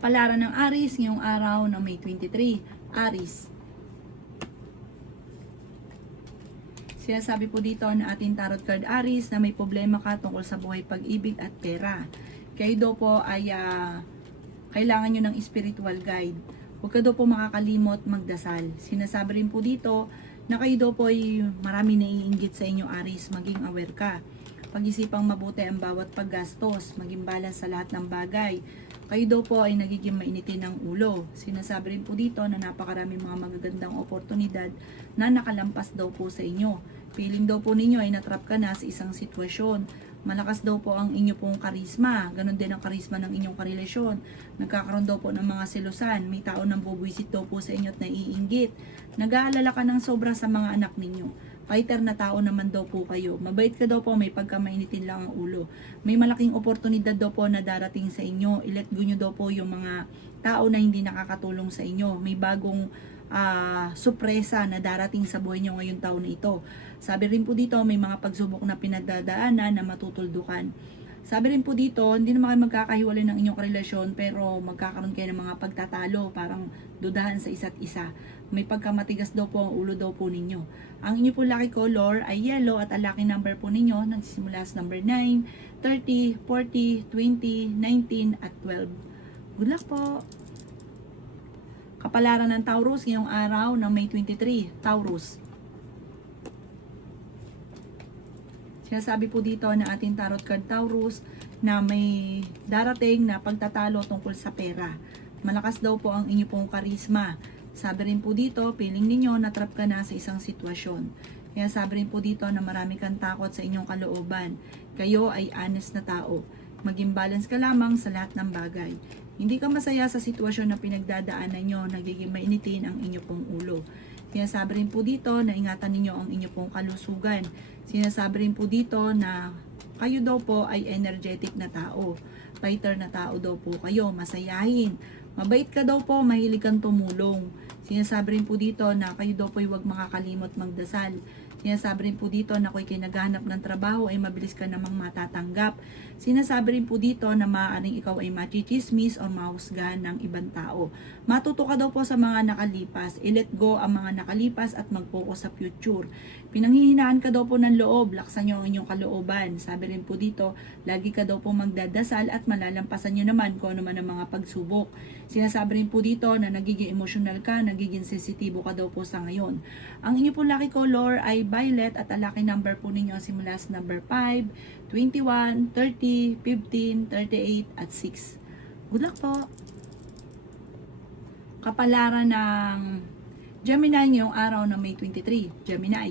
Kapalaran ng Aries ngayong araw ng May 23. Aries. Sinasabi po dito na ating tarot card Aries na may problema ka tungkol sa buhay, pag-ibig at pera. Kayo daw po ay kailangan nyo ng spiritual guide. Huwag ka daw po makakalimot magdasal. Sinasabi rin po dito na kayo daw po ay marami naiinggit sa inyo Aries. Maging aware ka. Pag-isipang mabuti ang bawat paggastos. Maging balance sa lahat ng bagay. Kayo daw po ay nagiging mainitin ng ulo. Sinasabi rin po dito na napakaraming mga magagandang oportunidad na nakalampas daw po sa inyo. Feeling daw po ninyo ay natrap ka na sa isang sitwasyon. Malakas daw po ang inyo pong karisma. Ganon din ang karisma ng inyong karelasyon. Nagkakaroon daw po ng mga selusan. May tao nang bubuisit daw po sa inyo at naiinggit. Nag-aalala ka ng sobra sa mga anak ninyo. Fighter na tao naman daw po kayo. Mabait ka daw po, may pagkamainitin lang ang ulo. May malaking oportunidad daw po na darating sa inyo. I-let go nyo daw po yung mga tao na hindi nakakatulong sa inyo. May bagong supresa na darating sa buhay nyo ngayong taon na ito. Sabi rin po dito, may mga pagsubok na pinagdadaanan na matutuldukan. Sabi rin po dito, hindi naman kayo magkakahiwalay ng inyong relasyon pero magkakaroon kayo ng mga pagtatalo, parang dudahan sa isa't isa. May pagkamatigas daw po ang ulo daw po ninyo. Ang inyo po lucky color ay yellow at ang lucky number po ninyo nagsisimula sa number 9, 30, 40, 20, 19 at 12. Good luck po! Kapalaran ng Taurus ngayong araw ng May 23, Taurus. Sinasabi po dito na ating tarot card Taurus na may darating na pagtatalo tungkol sa pera. Malakas daw po ang inyo pong karisma. Sabi rin po dito, feeling ninyo natrap ka na sa isang sitwasyon. Kaya sabi rin po dito na marami kang takot sa inyong kalooban. Kayo ay honest na tao. Maging balance ka lamang sa lahat ng bagay. Hindi ka masaya sa sitwasyon na pinagdadaanan nyo, nagiging mainitin ang inyo pong ulo. Sinasabi rin po dito na ingatan ninyo ang inyo pong kalusugan. Sinasabi rin po dito na kayo daw po ay energetic na tao. Fighter na tao daw po kayo, masayahin. Mabait ka daw po, mahilig kang tumulong. Sinasabi rin po dito na kayo daw po ay huwag makakalimot magdasal. Sinasabi rin po dito na kung ikay naghahanap ng trabaho ay mabilis ka namang matatanggap. Sinasabi rin po dito na maaaring ikaw ay machichismis o mahusgahan ng ibang tao. Matuto ka daw po sa mga nakalipas. I-let go ang mga nakalipas at mag-focus sa future. Pinanghihinaan ka daw po ng loob. Laksan nyo ang inyong kalooban. Sabi rin po dito, lagi ka daw po magdadasal at malalampasan nyo naman kung ano man ang mga pagsubok. Sinasabi rin po dito na nagiging emotional ka, nagiging sensitibo ka daw po sa ngayon. Ang inyo po lucky color ay violet at ang lucky number po ninyo simula sa number 5, 21, 30, 15, 38 at 6. Good luck po! Kapalaran ng Gemini ngayong araw ng May 23. Gemini.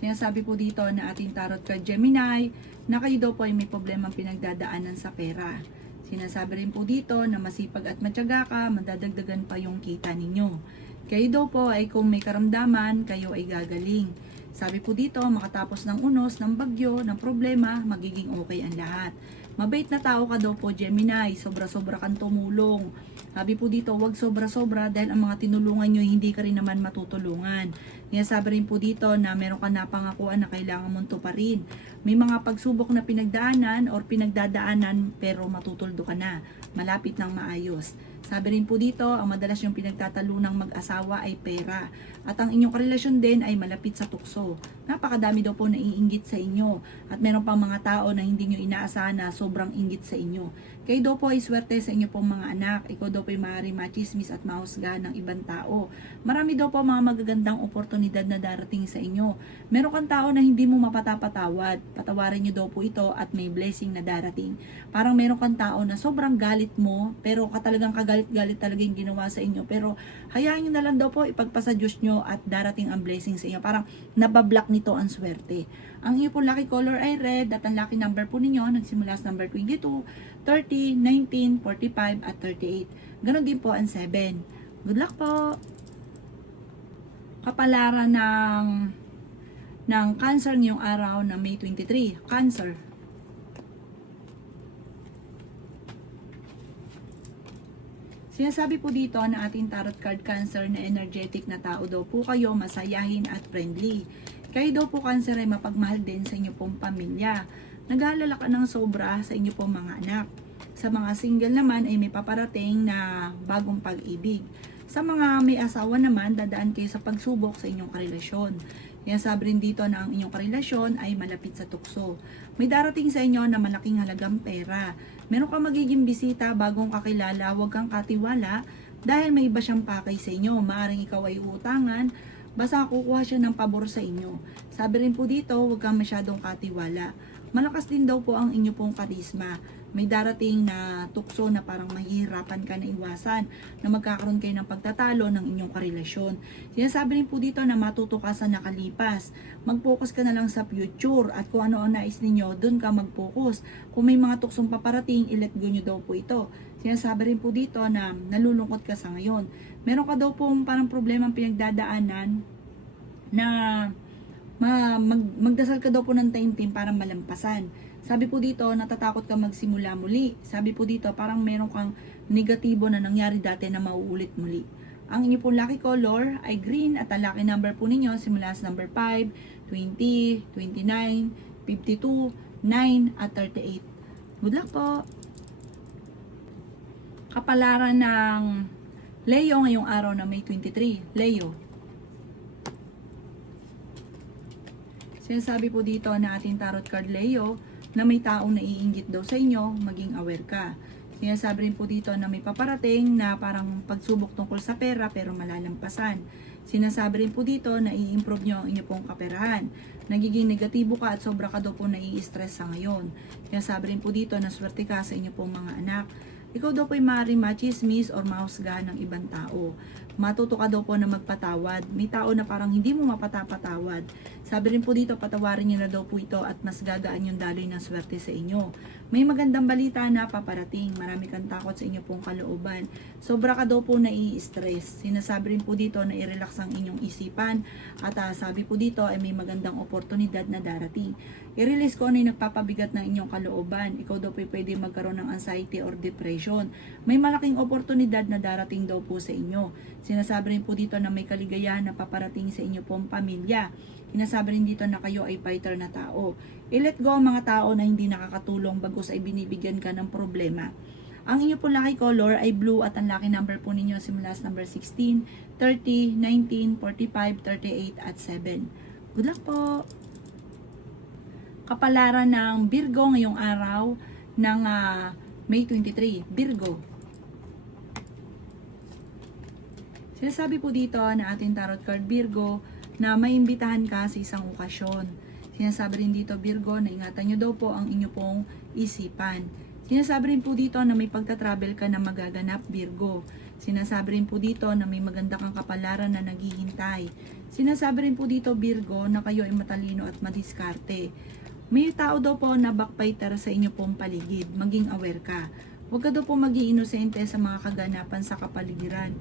Sinasabi po dito na ating tarot card Gemini na kayo daw po ay may problemang pinagdadaanan sa pera. Sinasabi rin po dito na masipag at matyaga ka, madadagdagan pa yung kita ninyo. Kayo daw po ay kung may karamdaman, kayo ay gagaling. Sabi po dito, makatapos ng unos, ng bagyo, ng problema, magiging okay ang lahat. Mabait na tao ka daw po Gemini, sobra-sobra kang tumulong. Sabi po dito, wag sobra-sobra dahil ang mga tinulungan nyo hindi ka rin naman matutulungan. Kaya sabi rin po dito na meron ka napangakuan na kailangan mong tuparin. May mga pagsubok na pinagdaanan or pinagdadaanan pero matutuldo ka na. Malapit ng maayos. Sabi rin po dito, ang madalas yung pinagtatalunang mag-asawa ay pera. At ang inyong karelasyon din ay malapit sa tukso. Napakadami daw po naiinggit sa inyo. At meron pang mga tao na hindi nyo inaasahan na sobrang inggit sa inyo. Kayo daw po ay swerte sa inyo pong mga anak. Ikaw daw po ay maaaring machismis at mahusgahan ng ibang tao. Marami daw po mga magagandang oportunidad na darating sa inyo. Meron kang tao na hindi mo mapatapatawad. Patawarin nyo daw po ito at may blessing na darating. Parang meron kang tao na sobrang galit mo pero talagang kagalit-galit talaga yung ginawa sa inyo. Pero hayaan nyo na lang daw po ipagpasa Diyos nyo at darating ang blessing sa inyo. Parang nabablock nito ang swerte. Ang iyo po lucky color ay red at ang lucky number po ninyo nagsimula sa number 22, 30, 19, 45 at 38. Ganon din po ang 7. Good luck po! Kapalaran ng Cancer ngayong araw na May 23. Cancer. Sinasabi po dito na ating tarot card Cancer na energetic na tao daw po kayo, masayahin at friendly. Kayo daw po Cancer ay mapagmahal din sa inyo pong pamilya. nag-aalala ka ng sobra sa inyo pong mga anak. Sa mga single naman ay may paparating na bagong pag-ibig. Sa mga may asawa naman, dadaan kayo sa pagsubok sa inyong karelasyon. Kaya sabi rin dito na ang inyong karelasyon ay malapit sa tukso. May darating sa inyo na malaking halagang pera. Meron kang magiging bisita bagong kakilala, huwag kang katiwala dahil may iba siyang pakay sa inyo. Maaring ikaw ay uutangan, basta kukuha siya ng pabor sa inyo. Sabi rin po dito, huwag kang masyadong katiwala. Malakas din daw po ang inyo pong karisma. May darating na tukso na parang mahihirapan ka na iwasan na magkakaroon kayo ng pagtatalo ng inyong karelasyon. Sinasabi rin po dito na matuto ka sa nakalipas. Mag-focus ka na lang sa future at kung ano ang nais ninyo, dun ka mag-focus. Kung may mga tuksong paparating, i-let go nyo daw po ito. Sinasabi rin po dito na nalulungkot ka sa ngayon. Meron ka daw pong parang problemang pinagdadaanan na magdasal ka daw po ng taimtim para malampasan. Sabi po dito, natatakot ka magsimula muli. Sabi po dito, parang meron kang negatibo na nangyari dati na mauulit muli. Ang inyo pong lucky color ay green at ang lucky number po ninyo simula sa number 5, 20, 29, 52, 9 at 38. Good luck po! Kapalaran ng Leo ngayong araw na May 23. Leo. Sinasabi po dito na ating tarot card Leo na may taong naiinggit daw sa inyo, maging aware ka. Sinasabi rin po dito na may paparating na parang pagsubok tungkol sa pera pero malalampasan. Sinasabi rin po dito na i-improve nyo ang inyo pong kaperahan. Nagiging negatibo ka at sobra ka daw po nai-stress sa ngayon. Sinasabi rin po dito na swerte ka sa inyo pong mga anak. Ikaw daw po ay maaaring machismis or mahusgahan ng ibang tao. Matuto ka daw po na magpatawad. May tao na parang hindi mo mapatapatawad. Sabi rin po dito, patawarin niyo na daw po ito at mas gagaan yung daloy ng swerte sa inyo. May magandang balita na paparating. Marami kang takot sa inyo pong kalooban. Sobra ka daw po nai-stress. Sinasabi rin po dito na i-relax ang inyong isipan. At sabi po dito ay may magandang oportunidad na darating. I-release ko ano yung nagpapabigat ng inyong kalooban. Ikaw daw po pwede magkaroon ng anxiety or depression. May malaking oportunidad na darating daw po sa inyo. Sinasabi rin po dito na may kaligayahan na paparating sa inyo pong pamilya. Sinasabi rin dito na kayo ay fighter na tao. I-let go ang mga tao na hindi nakakatulong bagos ay binibigyan ka ng problema. Ang inyo pong lucky color ay blue at ang lucky number po ninyo simula sa number 16, 30, 19, 45, 38 at 7. Good luck po! Kapalaran ng Virgo ngayong araw ng May 23. Virgo. Sinasabi po dito na ating tarot card Virgo na maimbitahan ka sa isang okasyon. Sinasabi rin dito Virgo na ingatan nyo daw po ang inyo pong isipan. Sinasabi rin po dito na may pagta-travel ka na magaganap Virgo. Sinasabi rin po dito na may maganda kang kapalaran na naghihintay. Sinasabi rin po dito Virgo na kayo ay matalino at madiskarte. May tao daw po na backbiter sa inyo pong paligid. Maging aware ka. Huwag ka daw po mag-iinosente sa mga kaganapan sa kapaligiran.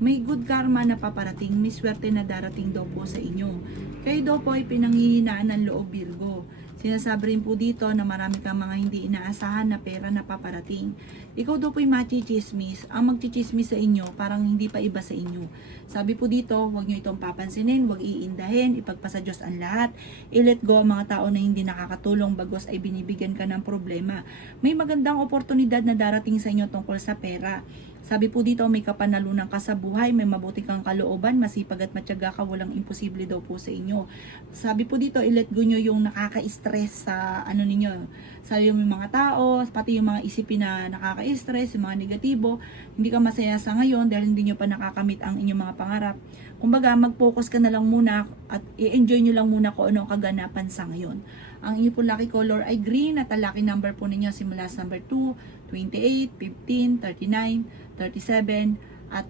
May good karma na paparating, may swerte na darating daw po sa inyo. Kayo daw po ay pinanghihinaan ng loob Virgo. Sinasabi rin po dito na marami kang mga hindi inaasahan na pera na paparating. Ikaw daw po ay machichismis. Ang magchichismis sa inyo, parang hindi pa iba sa inyo. Sabi po dito, huwag nyo itong papansinin, huwag iindahin, ipagpasa Diyos ang lahat. I-let go ang mga tao na hindi nakakatulong bagos ay binibigyan ka ng problema. May magandang oportunidad na darating sa inyo tungkol sa pera. Sabi po dito, may kapanalunan ka sa buhay, may mabuti kang kalooban, masipag at matyaga ka, walang imposible daw po sa inyo. Sabi po dito, i-let go nyo yung nakaka-stress sa ano ninyo, sa yung mga tao, pati yung mga isipin na nakaka-stress, yung mga negatibo, hindi ka masaya sa ngayon dahil hindi nyo pa nakakamit ang inyong mga pangarap. Kumbaga, mag-focus ka na lang muna at i-enjoy nyo lang muna kung ano ang kaganapan sa ngayon. Ang inyo po lucky color ay green at ang lucky number po ninyo simula sa number 2, 28, 15, 39, 37 at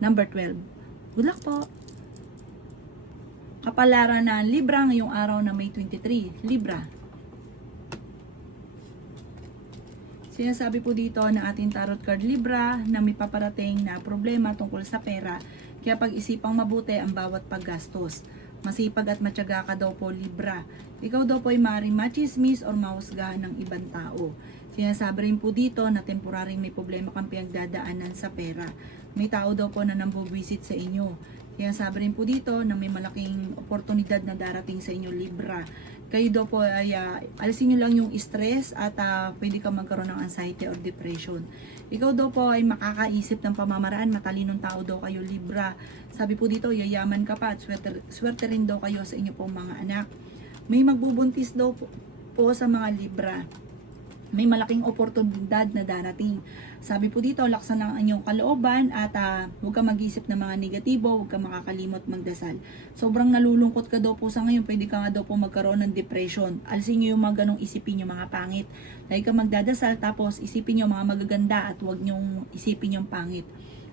number 12. Good luck po! Kapalaran ng Libra ngayong araw na May 23. Libra. Sinasabi po dito na ating tarot card Libra na may paparating na problema tungkol sa pera. Kaya pag-isipang mabuti ang bawat paggastos. Masipag at matyaga ka daw po Libra. Ikaw daw po ay maaaring machismis or mahusgahan ng ibang tao. Sinasabi rin po dito na temporaring may problema kang pinagdadaanan sa pera. May tao daw po na nambubwisit sa inyo. Sinasabi rin po dito na may malaking oportunidad na darating sa inyo Libra. kayo daw po ay alisin nyo lang yung stress at pwede ka magkaroon ng anxiety or depression. Ikaw daw po ay makakaisip ng pamamaraan, matalinong tao daw kayo, Libra. Sabi po dito, yayaman ka pa at swerte rin daw kayo sa inyo pong mga anak. May magbubuntis daw po sa mga Libra. May malaking oportunidad na darating. Sabi po dito, laksan ang inyong kalooban at huwag ka mag-isip ng mga negatibo, huwag ka makakalimot magdasal. Sobrang nalulungkot ka daw po sa ngayon, pwede ka nga daw po magkaroon ng depression. Alisin nyo yung mga ganong isipin yung mga pangit. Lagi ka magdadasal, tapos isipin nyo mga magaganda at huwag nyong isipin yung pangit.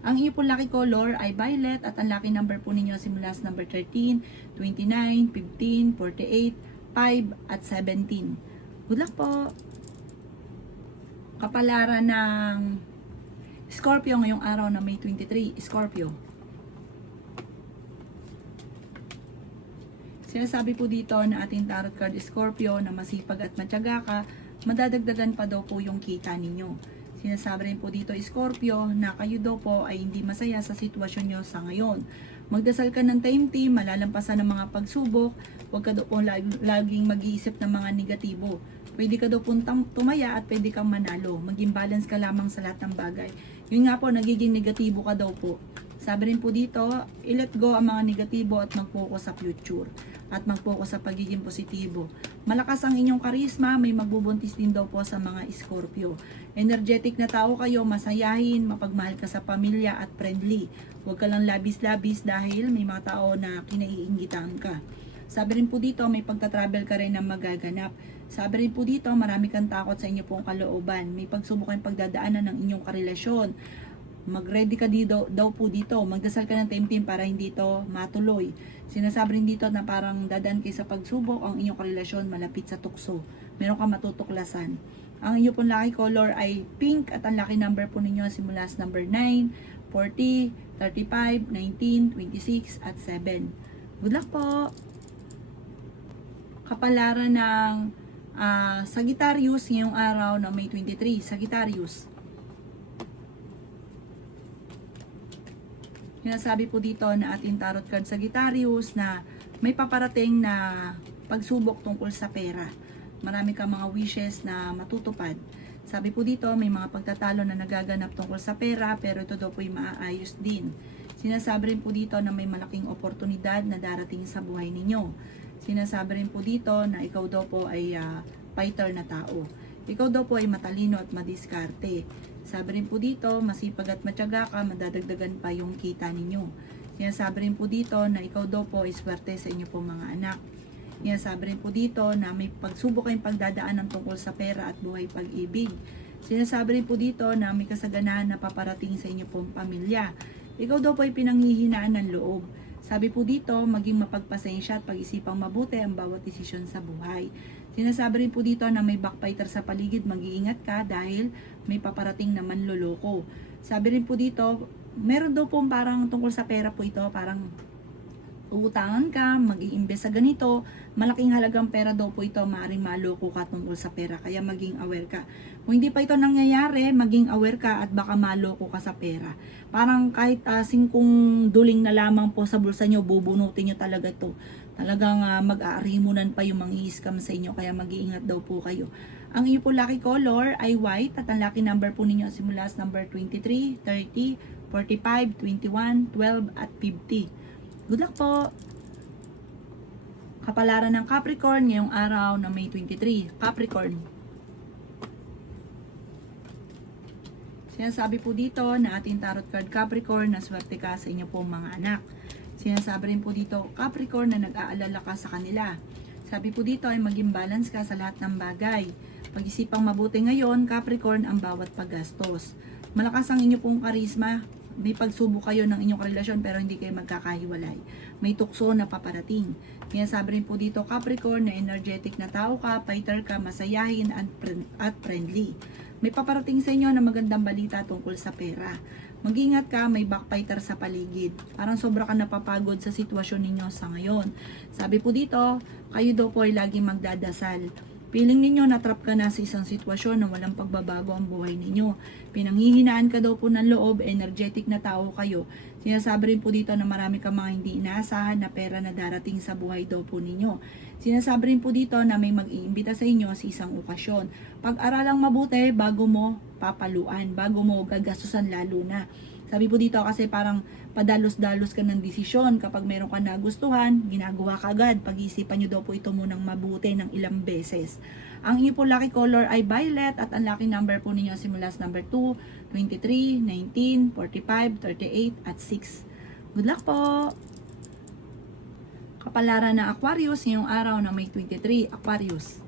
Ang inyo po lucky color ay violet at ang lucky number po ninyo simula sa number 13, 29, 15, 48, 5 at 17. Good luck po! Kapalaran ng Scorpio ngayong araw na May 23. Scorpio. Sinasabi po dito na ating tarot card Scorpio na masipag at matyaga ka, madadagdagan pa daw po yung kita ninyo. Sinasabi rin po dito Scorpio na kayo daw po ay hindi masaya sa sitwasyon nyo sa ngayon. Magdasal ka ng taimtim, malalampasan ng mga pagsubok, huwag ka daw po laging mag-iisip ng mga negatibo. Pwede ka daw puntang tumaya at pwede kang manalo. Maging balance ka lamang sa lahat ng bagay. Yun nga po, nagiging negatibo ka daw po. Sabi rin po dito, i-let go ang mga negatibo at mag-focus sa future. At mag-focus sa pagiging positibo. Malakas ang inyong karisma, may magbubuntis din daw po sa mga Scorpio. Energetic na tao kayo, masayahin, mapagmahal ka sa pamilya at friendly. Huwag ka lang labis-labis dahil may mga tao na kinaiingitan ka. Sabi rin po dito, may pagta-travel ka rin na magaganap. Sabi rin po dito, marami kang takot sa inyo pong kalooban. May pagsubok kayong pagdadaanan ng inyong karelasyon. Mag-ready ka daw po dito. Magdasal ka ng taimtim para hindi ito matuloy. Sinasabi rin dito na parang dadaan kayo sa pagsubok, ang inyong karelasyon malapit sa tukso. Meron kang matutuklasan. Ang inyong pong lucky color ay pink at ang lucky number po ninyo simula sa number 9, 40, 35, 19, 26 at 7. Good luck po! Kapalaran ng Sagittarius ngayong araw na May 23. Sagittarius. Sinasabi po dito na ating tarot card Sagittarius na may paparating na pagsubok tungkol sa pera. Marami kang mga wishes na matutupad. Sabi po dito, may mga pagtatalo na nagaganap tungkol sa pera, pero ito daw po ay maaayos din. Sinasabi rin po dito na may malaking oportunidad na darating sa buhay ninyo. Sinasabi rin po dito na ikaw daw po ay fighter na tao. Ikaw daw po ay matalino at madiskarte. Sabi rin po dito, masipag at matyaga ka, madadagdagan pa yung kita ninyo. Sinasabi rin po dito na ikaw daw po ay swerte sa inyo pong mga anak. Sinasabi rin po dito na may pagsubok kayong pagdadaanan tungkol sa pera at buhay pag-ibig. Sinasabi rin po dito na may kasaganahan na paparating sa inyo pong pamilya. Ikaw daw po ay pinanghihinaan ng loob. Sabi po dito, maging mapagpasensya at pag-isipang mabuti ang bawat desisyon sa buhay. Sinasabi rin po dito na may backbiter sa paligid, mag-iingat ka dahil may paparating na manloloko. Sabi rin po dito, meron daw po parang tungkol sa pera po ito, parang uutangan ka, mag-iimbes sa ganito, malaking halagang pera daw po ito, maaaring maloko ka tungkol sa pera, kaya maging aware ka. Kung hindi pa ito nangyayari, maging aware ka at baka maloko ka sa pera. Parang kahit singkong duling na lamang po sa bulsa nyo, bubunutin nyo talaga ito. Talagang mag-aarimunan pa yung mang-i-scam sa inyo, kaya mag-iingat daw po kayo. Ang iyo po lucky color ay white at ang lucky number po ninyo simula sa number 23, 30, 45, 21, 12 at 50. Good luck po! Kapalaran ng Capricorn ngayong araw na May 23. Capricorn. Sinasabi po dito na ating tarot card Capricorn na swerte ka sa inyo pong mga anak. Sinasabi rin po dito Capricorn na nag-aalala ka sa kanila. Sabi po dito ay maging balance ka sa lahat ng bagay. Pag-isipang mabuti ngayon, Capricorn, ang bawat paggastos. Malakas ang inyo pong karisma. May pagsubok kayo ng inyong relasyon pero hindi kayo magkakahiwalay. May tukso na paparating. Kaya sabi rin po dito Capricorn na energetic na tao ka, fighter ka, masayahin at friendly. May paparating sa inyo na magandang balita tungkol sa pera. Mag-ingat ka, may backfighter sa paligid. Parang sobra ka napapagod sa sitwasyon ninyo sa ngayon. Sabi po dito, kayo daw po ay laging magdadasal. Feeling ninyo natrap ka na sa isang sitwasyon na walang pagbabago ang buhay ninyo. Pinanghihinaan ka daw po ng loob, energetic na tao kayo. Sinasabi rin po dito na marami kang mga hindi inaasahan na pera na darating sa buhay daw po ninyo. Sinasabi rin po dito na may mag-iimbita sa inyo sa isang okasyon. Pag-aralang mabuti bago mo papaluan, bago mo gagastusan lalo na. Sabi po dito kasi parang padalos-dalos ka ng desisyon. Kapag meron ka nagustuhan, ginagawa ka agad. Pag-iisipan nyo daw po ito munang mabuti ng ilang beses. Ang inyo po lucky color ay violet at ang lucky number po ninyo simula sa number 2, 23, 19, 45, 38 at 6. Good luck po! Kapalaran ng Aquarius ngayong araw na may 23, Aquarius.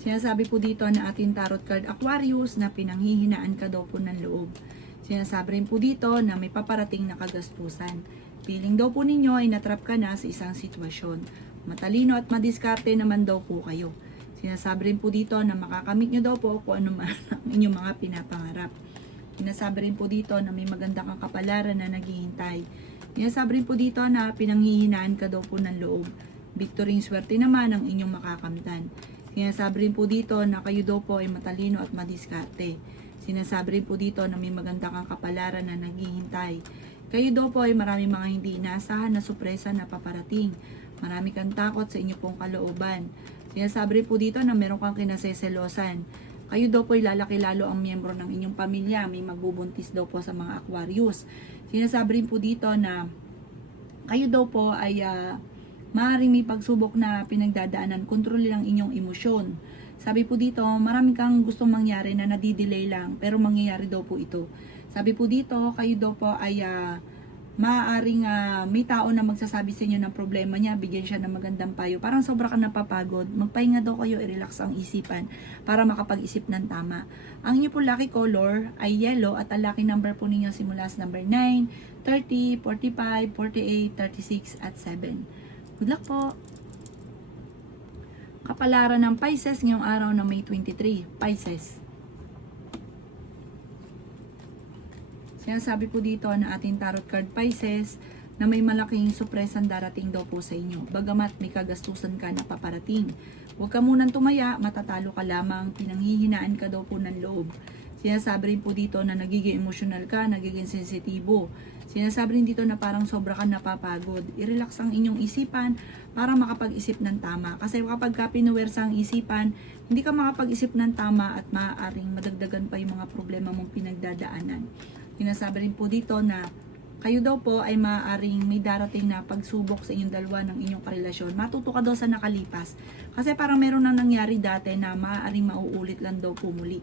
Sinasabi po dito na ating tarot card Aquarius na pinanghihinaan ka daw po ng loob. Sinasabi rin po dito na may paparating na kagastusan. Feeling daw po ninyo ay natrap ka na sa isang sitwasyon. Matalino at madiskarte naman daw po kayo. Sinasabi rin po dito na makakamit nyo daw po kung ano man ang inyong mga pinapangarap. Sinasabi rin po dito na may magandang kang kapalaran na naghihintay. Sinasabi rin po dito na pinanghihinaan ka daw po ng loob. Victory swerte naman ang inyong makakamtan. Sinasabi rin po dito na kayo daw po ay matalino at madiskarte. Sinasabi rin po dito na may maganda kang kapalaran na naghihintay. Kayo daw po ay marami mga hindi inaasahan na sorpresa na paparating. Marami kang takot sa inyo pong kalooban. Sinasabi rin po dito na meron kang kinaseselosan. Kayo daw po ay lalaki lalo ang miyembro ng inyong pamilya. May magbubuntis daw po sa mga Aquarius. Sinasabi rin po dito na kayo daw po ay maaaring may pagsubok na pinagdadaanan, kontrol lang inyong emosyon. Sabi po dito, marami kang gustong mangyari na nadidelay lang, pero mangyayari daw po ito. Sabi po dito, kayo daw po ay maaaring may tao na magsasabi sa inyo ng problema niya, bigyan siya ng magandang payo. Parang sobra ka napapagod, magpahinga daw kayo, i-relax ang isipan para makapag-isip ng tama. Ang inyo po lucky color ay yellow at ang lucky number po ninyo simula sa number 9, 30, 45, 48, 36 at 7. Good luck po! Kapalaran ng Pisces ngayong araw na May 23. Pisces. Sinasabi po dito na ating tarot card Pisces na may malaking supresan darating daw po sa inyo. Bagamat may kagastusan ka na paparating. Huwag ka munang tumaya, matatalo ka lamang, pinanghihinaan ka daw po ng loob. Sinasabi rin po dito na nagiging emosyonal ka, nagiging sensitibo. Sinasabi rin dito na parang sobra ka napapagod. I-relax ang inyong isipan para makapag-isip ng tama. Kasi kapag ka pinuwersa ang isipan, hindi ka makapag-isip ng tama at maaaring madagdagan pa yung mga problema mong pinagdadaanan. Sinasabi rin po dito na kayo daw po ay maaaring may darating na pagsubok sa inyong dalawa ng inyong karelasyon. Matuto ka daw sa nakalipas. Kasi parang meron na nangyari dati na maaaring mauulit lang daw po muli.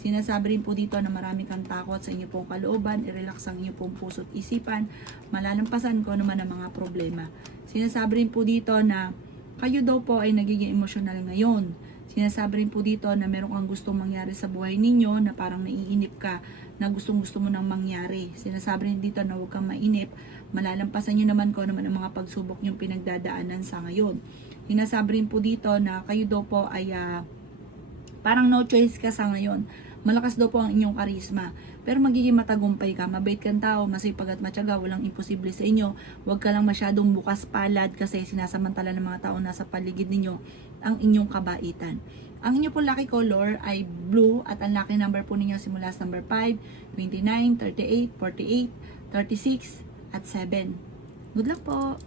Sinasabi rin po dito na marami kang takot sa inyo pong kalooban, i-relax ang inyo pong puso't isipan, malalampasan ko naman ang mga problema. Sinasabi rin po dito na kayo daw po ay nagiging emosyonal ngayon. Sinasabi rin po dito na meron kang gustong mangyari sa buhay ninyo na parang naiinip ka na gustong-gusto mo nang mangyari. Sinasabi rin dito na huwag kang mainip, malalampasan nyo naman ko naman ang mga pagsubok nyong pinagdadaanan sa ngayon. Sinasabi rin po dito na kayo daw po ay parang no choice ka sa ngayon. Malakas daw po ang inyong karisma. Pero magiging matagumpay ka. Mabait kang tao, masipag at matyaga. Walang imposible sa inyo. Huwag ka lang masyadong bukas palad kasi sinasamantala ng mga tao nasa paligid ninyo ang inyong kabaitan. Ang inyo po lucky color ay blue at ang lucky number po ninyo simula sa number 5, 29, 38, 48, 36 at 7. Good luck po!